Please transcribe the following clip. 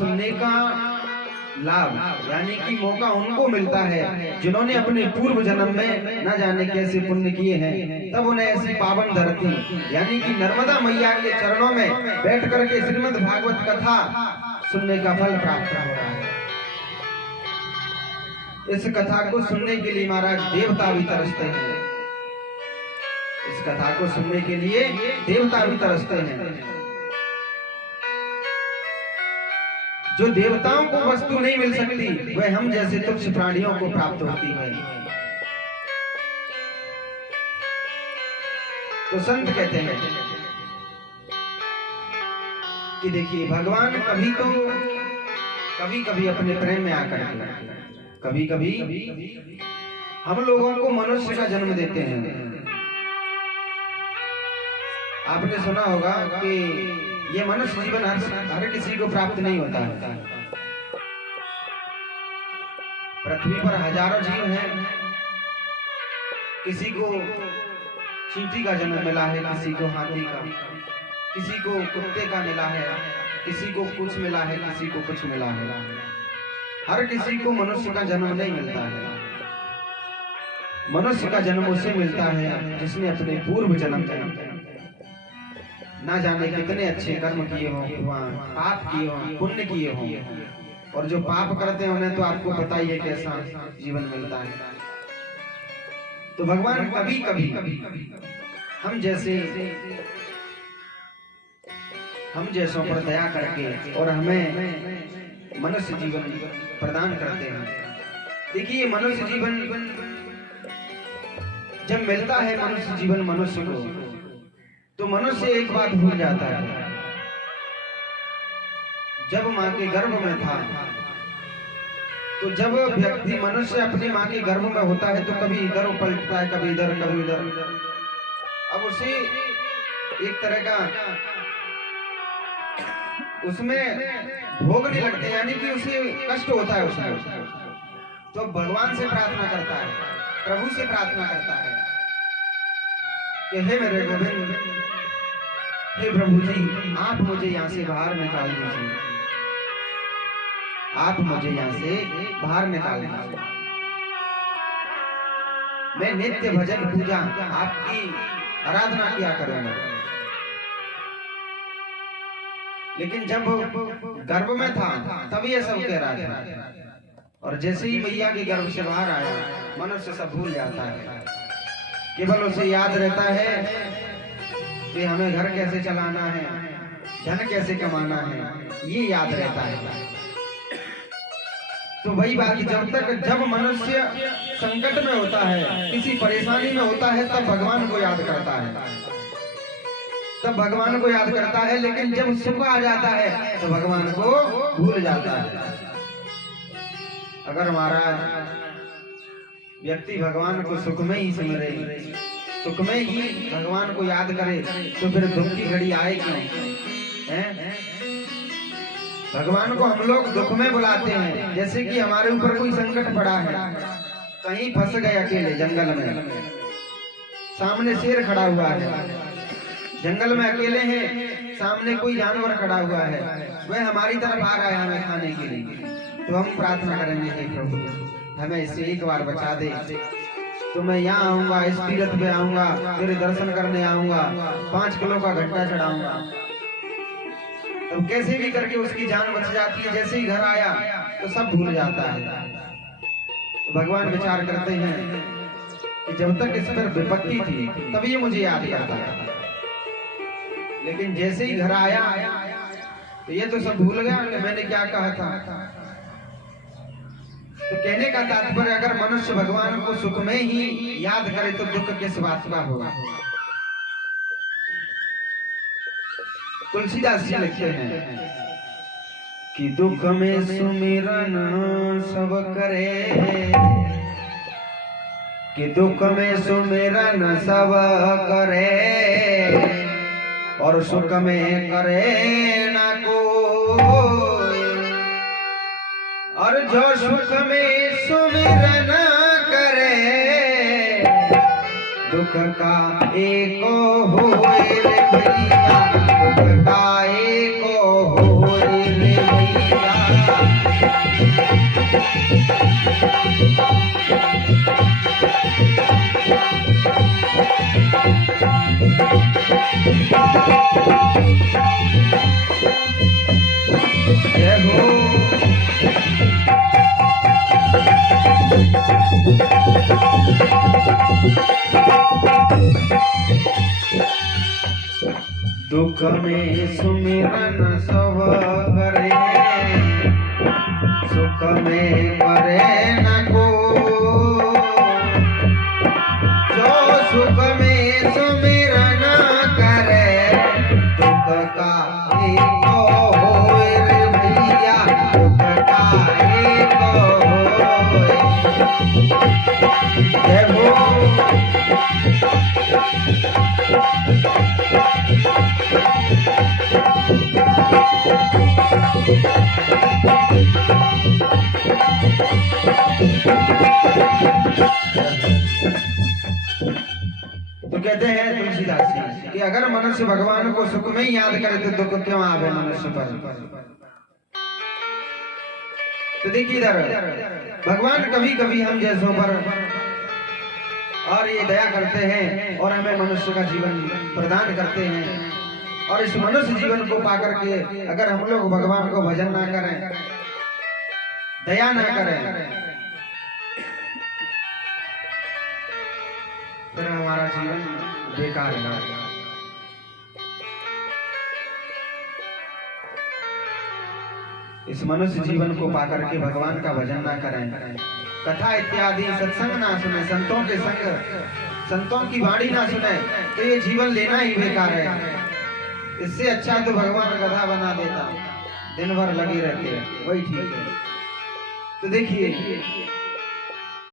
सुनने का लाभ यानी कि मौका उनको मिलता है जिन्होंने अपने पूर्व जन्म में न जाने कैसे पुण्य किए हैं, तब उन्हें ऐसी पावन धरती यानी कि नर्मदा मैया के चरणों में बैठ करके श्रीमद् भागवत कथा सुनने का फल प्राप्त हो रहा है। इस कथा को सुनने के लिए महाराज देवता भी तरसते हैं, इस कथा को सुनने के लिए देवता भी तरसते हैं। जो देवताओं को वस्तु नहीं मिल सकती वह हम जैसे तुच्छ प्राणियों को प्राप्त होती है। तो संत कहते हैं कि देखिए भगवान कभी कभी अपने प्रेम में आकर कभी कभी हम लोगों को मनुष्य का जन्म देते हैं। आपने सुना होगा कि ये मनुष्य जीवन हर किसी को प्राप्त नहीं होता है। पृथ्वी पर हजारों जीव हैं, किसी को चींटी का जन्म मिला है, किसी को हाथी का, किसी को कुत्ते का मिला है, किसी को कुछ मिला है, किसी को कुछ मिला है। हर किसी को मनुष्य का जन्म नहीं मिलता है। मनुष्य का जन्म उसे मिलता है जिसने अपने पूर्व जन्म में ना जाने कितने अच्छे कर्म किए हों, पाप किए हों, पुण्य किए हों। और जो पाप करते हैं उन्हें तो आपको पता ही है कैसा जीवन मिलता है। तो भगवान कभी कभी हम जैसों पर दया करके और हमें मनुष्य जीवन प्रदान करते हैं। देखिए मनुष्य जीवन जब मिलता है, मनुष्य जीवन मनुष्य को, तो मनुष्य एक बात भूल जाता है। जब माँ के गर्भ में था, तो जब व्यक्ति मनुष्य अपनी माँ के गर्भ में होता है तो कभी इधर पलटता है, कभी इधर कभी उधर। अब उसे एक तरह का उसमें भोग नहीं लगते, यानी कि उसे कष्ट होता है उसमें। तो भगवान से प्रार्थना करता है, प्रभु से प्रार्थना करता है कि हे मेरे गोविंद, हे प्रभु जी, आप मुझे यहाँ से बाहर निकाल दीजिए, आप मुझे यहाँ से बाहर निकाल दीजिए। मैं नित्य भजन पूजा आपकी आराधना किया करूंगा। लेकिन जब गर्भ में था तब ये सब कह रहा था, और जैसे ही मैया के गर्भ से बाहर आया मनुष्य सब भूल जाता है। केवल उसे याद रहता है कि हमें घर कैसे चलाना है, धन कैसे कमाना है, ये याद रहता है। तो वही बात, जब मनुष्य संकट में होता है, किसी परेशानी में होता है, तब भगवान को याद करता है, तब भगवान को याद करता है। लेकिन जब सुख आ जाता है तो भगवान को भूल जाता है। अगर महाराज व्यक्ति भगवान को सुख में ही सिमरे, सुख में ही भगवान को याद करे, तो फिर दुख की घड़ी आए क्यों? हैं? भगवान को हम लोग दुख में बुलाते हैं। जैसे कि हमारे ऊपर कोई संकट पड़ा है, कहीं फंस गए अकेले जंगल में, सामने शेर खड़ा हुआ है, जंगल में अकेले हैं, सामने कोई जानवर खड़ा हुआ है, वह हमारी तरफ आ रहा है हमें खाने के लिए, तो हम प्रार्थना करेंगे, हे प्रभु हमें इससे एक बार बचा दे। तो मैं यहाँ आऊंगा, इस तीर्थ पे आऊंगा, तेरे दर्शन करने आऊंगा, 5 किलो का घंटा चढ़ाऊंगा। तो कैसे भी करके उसकी जान बच जाती है। जैसे ही घर आया तो सब भूल जाता है। तो भगवान विचार करते हैं कि जब तक इस पर विपत्ति थी तब ये मुझे याद करता था, लेकिन जैसे ही घर आया तो ये तो सब भूल गया कि मैंने क्या कहा था। तो कहने का तात्पर्य, अगर मनुष्य भगवान को सुख में ही याद करे तो दुख किस बात का होगा। तुलसीदास जी लिखते हैं कि दुख में सुमिरन सब करे, कि दुख में सुमिरन सब करे, और सुख में करे ना कोई। और जो सुख में सुमिरन करे, दुख का एको होए रे भैया, दुख का एको होए रे भैया। जय हो। दुख में सुमिरन सब करे, सुख में करे न को। जो सुख में सुमिरन करे, दुख का एक होए रे भैया, दुख का एक होए। जय हो। तो कहते हैं तुलसीदास जी कि अगर मनुष्य भगवान को सुख में ही याद करे तो दुख क्यों आवे मनुष्य पर। तो देखिए इधर भगवान कभी कभी हम जैसों पर और ये दया करते हैं और हमें मनुष्य का जीवन प्रदान करते हैं। और इस मनुष्य जीवन को पाकर के अगर हम लोग भगवान को भजन ना करें, दया ना करें, फिर हमारा जीवन बेकार है। इस मनुष्य जीवन को पाकर के भगवान का भजन ना करें, कथा इत्यादि सत्संग ना सुने, संतों के संग, संतों की वाणी ना सुने, तो ये जीवन लेना ही बेकार है। इससे अच्छा तो भगवान गधा बना देता, दिन भर लगे रहते हैं, वही ठीक है। तो देखिए